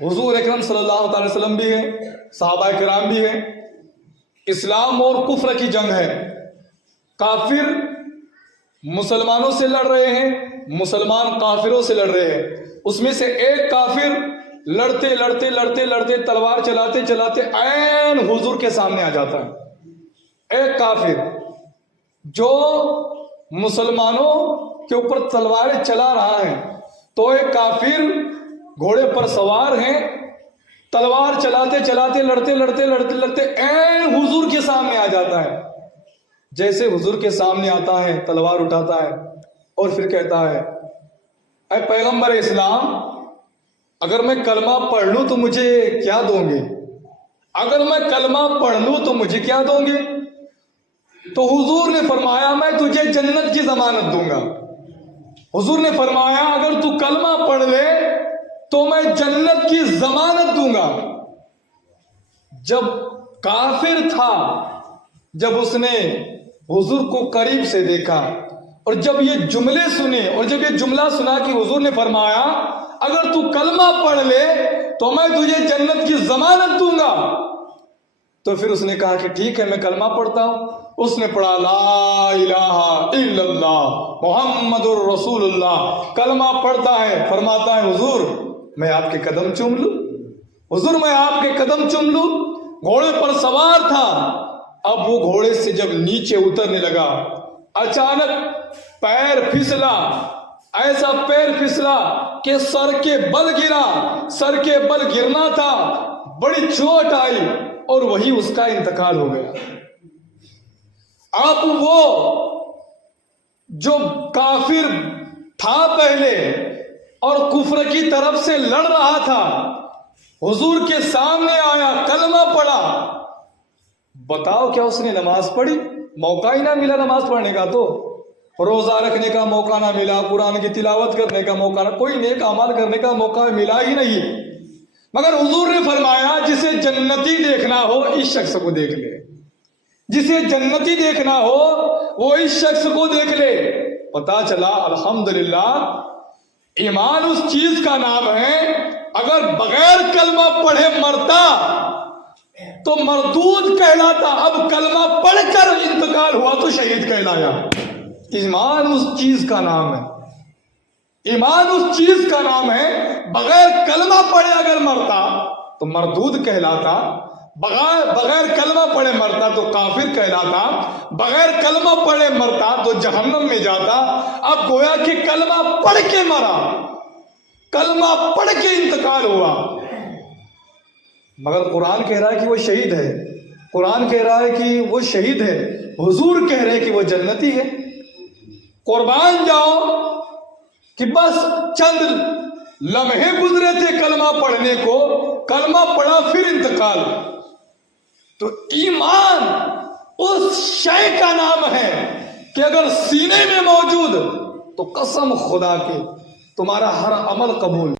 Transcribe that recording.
حضور اکرم صلی اللہ تعالی وسلم بھی ہیں، صحابہ کرام بھی ہیں۔ اسلام اور کفر کی جنگ ہے۔ کافر مسلمانوں سے لڑ رہے ہیں، مسلمان کافروں سے لڑ رہے ہیں۔ اس میں سے ایک کافر لڑتے لڑتے لڑتے لڑتے تلوار چلاتے چلاتے عین حضور کے سامنے آ جاتا ہے۔ ایک کافر جو مسلمانوں کے اوپر تلواریں چلا رہا ہے، تو ایک کافر گھوڑے پر سوار ہیں، تلوار چلاتے چلاتے لڑتے لڑتے لڑتے لڑتے عین حضور کے سامنے آ جاتا ہے۔ جیسے حضور کے سامنے آتا ہے تلوار اٹھاتا ہے اور پھر کہتا ہے، اے پیغمبر اسلام، اگر میں کلمہ پڑھ لوں تو مجھے کیا دو گے؟ اگر میں کلمہ پڑھ لوں تو مجھے کیا دو گے؟ تو حضور نے فرمایا، میں تجھے جنت کی ضمانت دوں گا۔ حضور نے فرمایا، اگر تو کلمہ پڑھ لے تو میں جنت کی ضمانت دوں گا۔ جب کافر تھا، جب اس نے حضور کو قریب سے دیکھا اور جب یہ جملے سنے اور جب یہ جملہ سنا کہ حضور نے فرمایا اگر تو کلمہ پڑھ لے تو میں تجھے جنت کی ضمانت دوں گا، تو پھر اس نے کہا کہ ٹھیک ہے، میں کلمہ پڑھتا ہوں۔ اس نے پڑھا لا الہ الا اللہ محمد الرسول اللہ، کلمہ پڑھتا ہے، فرماتا ہے حضور میں آپ کے قدم چوم لوں، حضور میں آپ کے قدم چوم لوں۔ گھوڑے پر سوار تھا، اب وہ گھوڑے سے جب نیچے اترنے لگا، اچانک پیر پھسلا، ایسا پیر پھسلا کہ سر کے بل گرا، سر کے بل گرنا تھا، بڑی چوٹ آئی اور وہی اس کا انتقال ہو گیا۔ اب وہ جو کافر تھا پہلے اور کفر کی طرف سے لڑ رہا تھا، حضور کے سامنے آیا، کلمہ پڑھا۔ بتاؤ کیا اس نے نماز پڑھی؟ موقع ہی نہ ملا نماز پڑھنے کا، تو روزہ رکھنے کا موقع نہ ملا، قرآن کی تلاوت کرنے کا موقع نہ، کوئی نیک عمل کرنے کا موقع ملا ہی نہیں۔ مگر حضور نے فرمایا جسے جنتی دیکھنا ہو اس شخص کو دیکھ لے، جسے جنتی دیکھنا ہو وہ اس شخص کو دیکھ لے۔ پتا چلا الحمدللہ ایمان اس چیز کا نام ہے، اگر بغیر کلمہ پڑھے مرتا تو مردود کہلاتا، اب کلمہ پڑھ کر انتقال ہوا تو شہید کہلایا۔ ایمان اس چیز کا نام ہے، ایمان اس چیز کا نام ہے، بغیر کلمہ پڑھے اگر مرتا تو مردود کہلاتا، بغیر کلمہ پڑھے مرتا تو کافر کہلاتا، بغیر کلمہ پڑھے مرتا تو جہنم میں جاتا۔ اب گویا کہ کلمہ پڑھ کے مرا، کلمہ پڑھ کے انتقال ہوا، مگر قرآن کہہ رہا ہے کہ وہ شہید ہے، قرآن کہہ رہا ہے کہ وہ شہید ہے، حضور کہہ رہے ہیں کہ وہ جنتی ہے۔ قربان جاؤ کہ بس چند لمحے گزرے تھے کلمہ پڑھنے کو، کلمہ پڑھا پھر انتقال۔ تو ایمان اس شے کا نام ہے کہ اگر سینے میں موجود تو قسم خدا کی تمہارا ہر عمل قبول۔